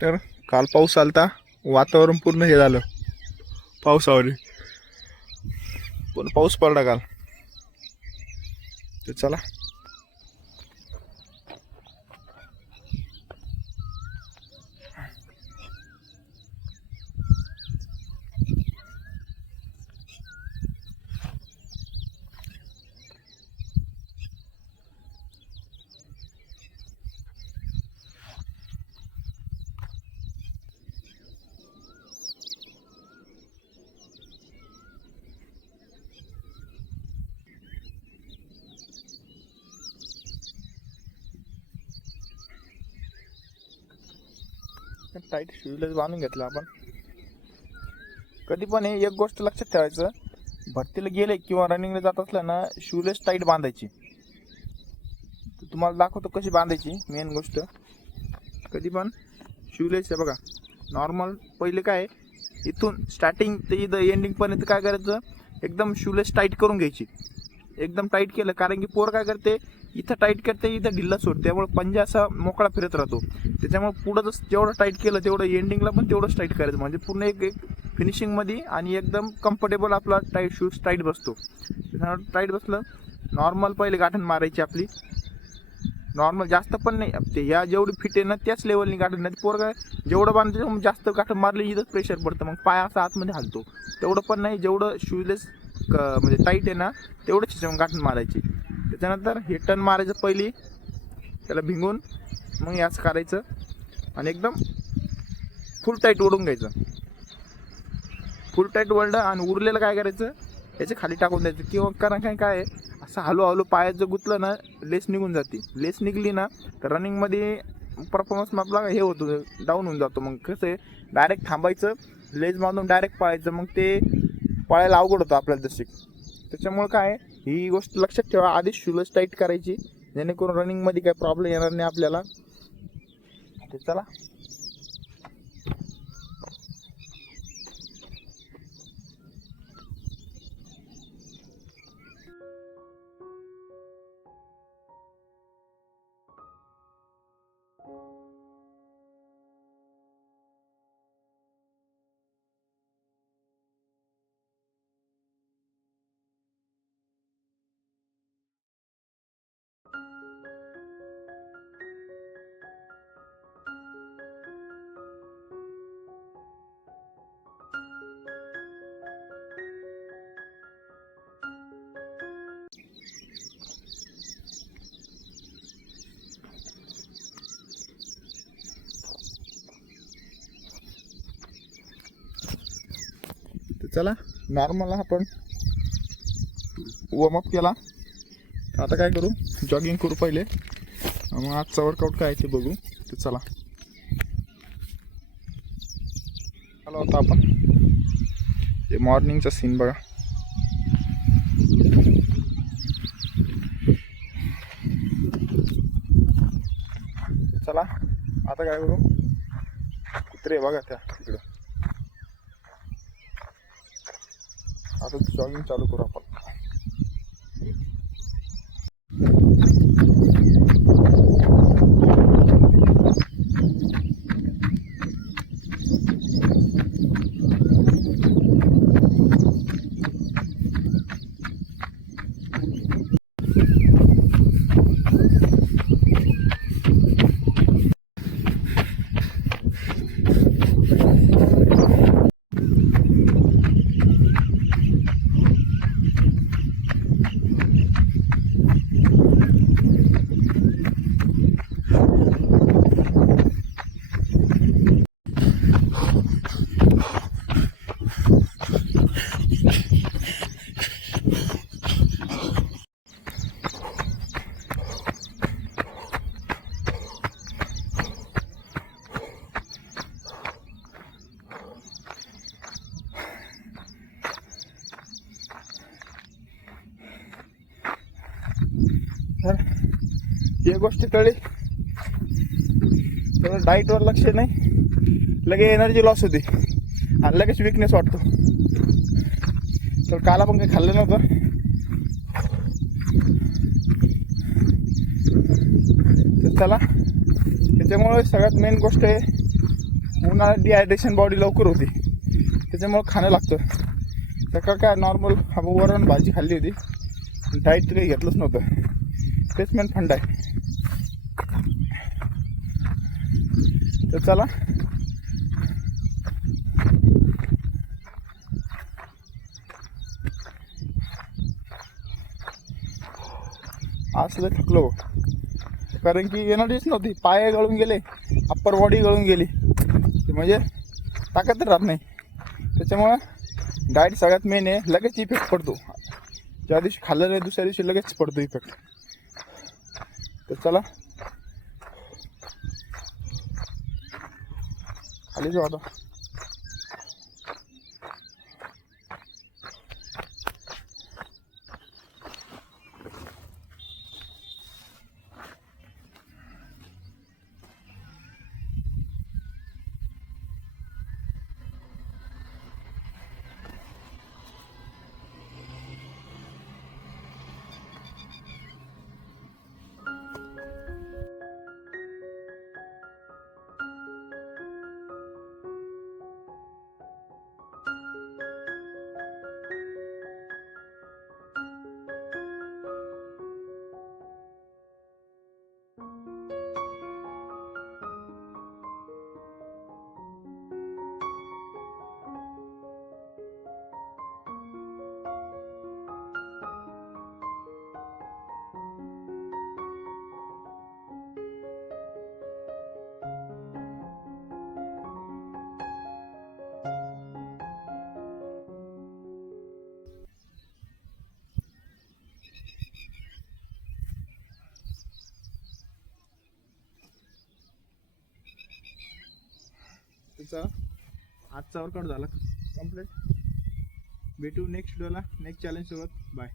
तर काल पाऊस आलता, वातावरण पूर्ण हे झालं पावसावर, पण पाऊस पडला काल. तर चला टाईट शूज बांधून घेतलं आपण. कधी पण हे एक गोष्ट लक्षात ठेवायचं, भरतीला गेले किंवा रनिंगला जात असलं ना, शूलेस टाईट बांधायची. तुम्हाला दाखवतो कशी बांधायची. मेन गोष्ट, कधी पण शूलेस आहे बघा नॉर्मल. पहिले काय इथून स्टार्टिंग ते इथं एंडिंग पर्यंत काय करायचं, एकदम शूलेस टाईट करून घ्यायची. एकदम टाईट केलं, कारण की पोर काय करते, इथं टाईट करते, इथं ढिल्ला सोडते, त्यामुळे पंजा असा मोकळा फिरत राहतो. त्याच्यामुळे पुढं जेवढं टाईट केलं तेवढं एंडिंगला पण तेवढंच टाईट करायचं, म्हणजे पूर्ण एक फिनिशिंगमध्ये आणि एकदम कम्फर्टेबल आपला टाईट शूज टाईट बसतो. त्याच्यामुळे टाईट बसलं. नॉर्मल पहिले गाठण मारायची आपली, नॉर्मल जास्त पण नाही. ते ह्या जेवढी फिट आहे ना त्याच लेवलनी गाठण, नाही पोर काय जेवढं बांधतो जास्त गाठण मारली इथंच प्रेशर पडतं, मग पाय असा आतमध्ये हलतो. तेवढं पण नाही, जेवढं शूजलेस म्हणजे टाईट आहे ना तेवढंच गाठण मारायची. त्याच्यानंतर हे टर्न मारायचं पहिली, त्याला भिंगून मग याच करायचं आणि एकदम फुल टाईट ओढून घ्यायचं. फुल टाईट ओढलं आणि उरलेलं काय करायचं, याच्या खाली टाकून द्यायचं. किंवा कारण काय असं हळूहळू पायात जर गुतलं ना लेस निघून जाते. लेस निघली ना तर रनिंगमध्ये परफॉर्मन्स आपला हे होतो, डाऊन होऊन जातो. मग कसं आहे, डायरेक्ट थांबायचं, लेस बांधून डायरेक्ट पळायचं, मग ते पळायला अवघड होतं आपल्याला तशी. त्याच्यामुळे काय ही गोष्ट लक्षात ठेवा, आधीच शूलेस टाईट करायची, जेणेकरून रनिंगमध्ये काही प्रॉब्लेम येणार नाही आपल्याला. ते चला चला नॉर्मल आपण वॉर्मअप केला. आता काय करू, जॉगिंग करू पहिले, मग आजचा वर्कआउट काय ते बघू. तर चला आलो होता आपण. ते मॉर्निंगचा सीन बघा. चला आता काय करू, कुत्रे बघा त्या तिकडं. आता जॉगिंग चालू करू आपण. ही गोष्ट कळली, तर डाईटवर लक्ष नाही, लगे एनर्जी लॉस होते आणि लगेच विकनेस वाटतो. तर काल आपण काही खाल्लं नव्हतं. तर चला, त्याच्यामुळे सगळ्यात मेन गोष्ट आहे उन्हाळ्यात डिहायड्रेशन बॉडी लवकर होती, त्याच्यामुळं खाणं लागतं. सकाळ काय नॉर्मल वरण भाजी खाल्ली होती, डाईट काही घेतलंच नव्हतं. तेच मेन फंड आहे. तर चला आज लय थकलो, कारण की एनर्जीच नव्हती. पाय गळून गेले, अप्पर बॉडी गळून गेली, म्हणजे ताकद राहत नाही. त्याच्यामुळं डाएट सगळ्यात मेन आहे. लगेच इफेक्ट पडतो, ज्या दिवशी खाल्लं नाही दुसऱ्या दिवशी लगेच पडतो इफेक्ट. तर चला खाली जाऊ आता. त्याचा आजचा वर्कआउट झाला कंप्लीट. भेटू नेक्स्ट व्हिडिओला, नेक्स्ट चॅलेंज सोबत. बाय.